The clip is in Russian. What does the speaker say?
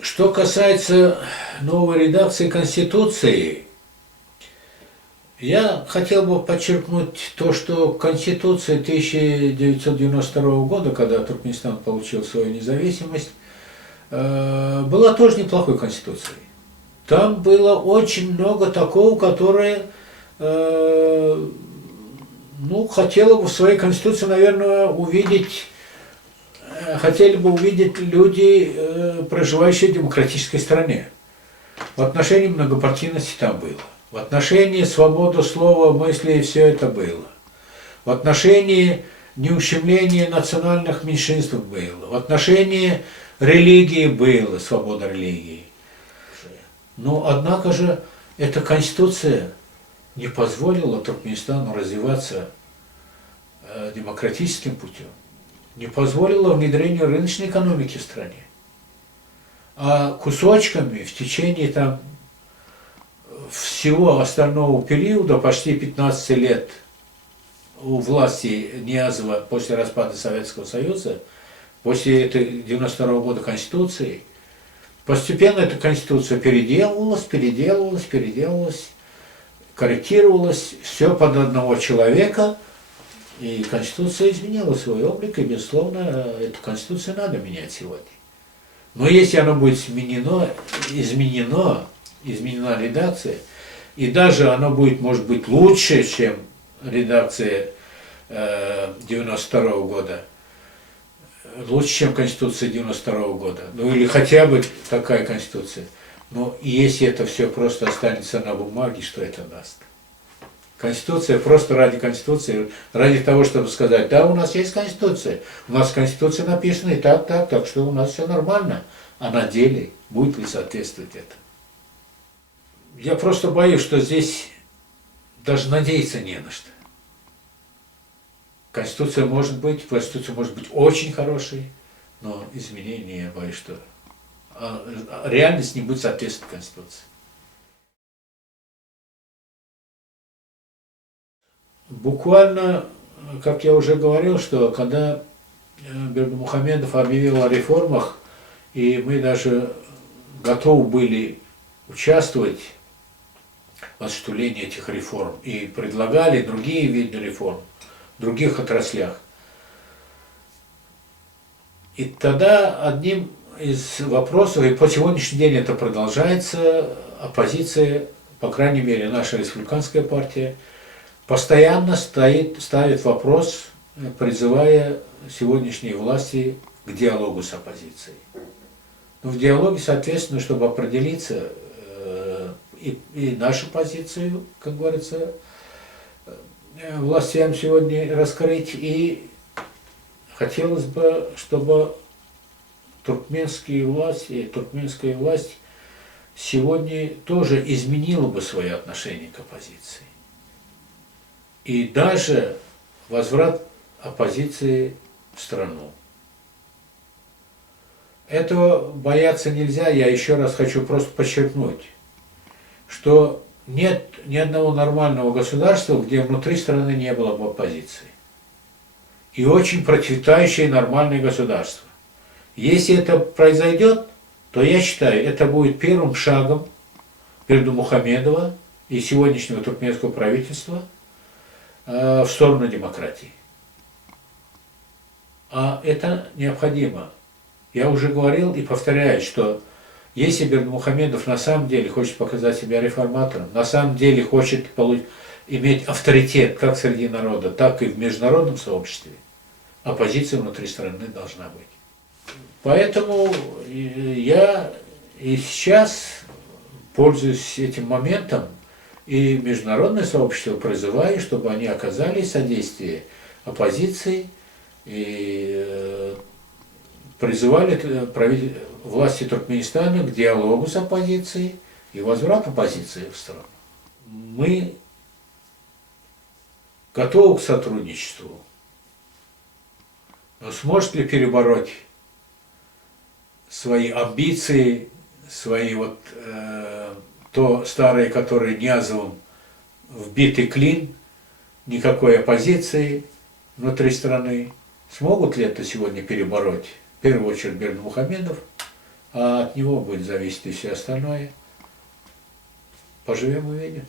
Что касается новой редакции Конституции, я хотел бы подчеркнуть то, что Конституция 1992 года, когда Туркменистан получил свою независимость, была тоже неплохой Конституцией. Там было очень много такого, которое хотела бы в своей Конституции, наверное, хотели бы увидеть люди, проживающие в демократической стране. В отношении многопартийности там было. В отношении свободы слова, мысли, все это было. В отношении неущемления национальных меньшинств было. В отношении религии было, свобода религии. Но, однако же, эта Конституция не позволила Туркменистану развиваться демократическим путем, не позволила внедрению рыночной экономики в стране. А кусочками в течение всего остального периода, почти 15 лет у власти Ниязова после распада Советского Союза, после этой 92 года Конституции, постепенно эта Конституция переделывалась, корректировалась, все под одного человека, и Конституция изменила свой облик, и, безусловно, эту Конституцию надо менять сегодня. Но если она будет изменена редакция, и даже она будет, может быть, лучше, чем редакция 92 года, лучше, чем Конституция 92 года, ну или хотя бы такая Конституция, но если это все просто останется на бумаге, что это даст? Конституция просто ради Конституции, ради того, чтобы сказать, да, у нас есть Конституция, у нас в Конституции написано и так что у нас все нормально, а на деле будет ли соответствовать это? Я просто боюсь, что здесь даже надеяться не на что. Конституция может быть очень хорошей, но изменения, я боюсь, что реальность не будет соответствовать Конституции. Буквально, как я уже говорил, что когда Бердымухамедов объявил о реформах, и мы даже готовы были участвовать в осуществлении этих реформ и предлагали другие виды реформ в других отраслях. И тогда одним из вопросов, и по сегодняшний день это продолжается, оппозиция, по крайней мере наша республиканская партия, постоянно ставит вопрос, призывая сегодняшние власти к диалогу с оппозицией. Но в диалоге, соответственно, чтобы определиться и нашу позицию, как говорится, властям сегодня раскрыть, и хотелось бы, чтобы туркменская власть сегодня тоже изменила бы свои отношения к оппозиции. И даже возврат оппозиции в страну. Этого бояться нельзя, я еще раз хочу просто подчеркнуть, что нет ни одного нормального государства, где внутри страны не было бы оппозиции. И очень процветающее нормальное государство. Если это произойдет, то я считаю, это будет первым шагом Бердымухамедова и сегодняшнего туркменского правительства в сторону демократии. А это необходимо. Я уже говорил и повторяю, что если Бердымухамедов на самом деле хочет показать себя реформатором, на самом деле хочет иметь авторитет как среди народа, так и в международном сообществе, оппозиция внутри страны должна быть. Поэтому я и сейчас пользуюсь этим моментом, и международное сообщество призываю, чтобы они оказали содействие оппозиции и призывали власти Туркменистана к диалогу с оппозицией и возврату оппозиции в страну. Мы готовы к сотрудничеству, но сможет ли перебороть свои амбиции, свои то старые, которые Ниязовым вбитый клин, никакой оппозиции внутри страны. Смогут ли это сегодня перебороть, в первую очередь, Бердымухамедов а от него будет зависеть и все остальное. Поживем увидим.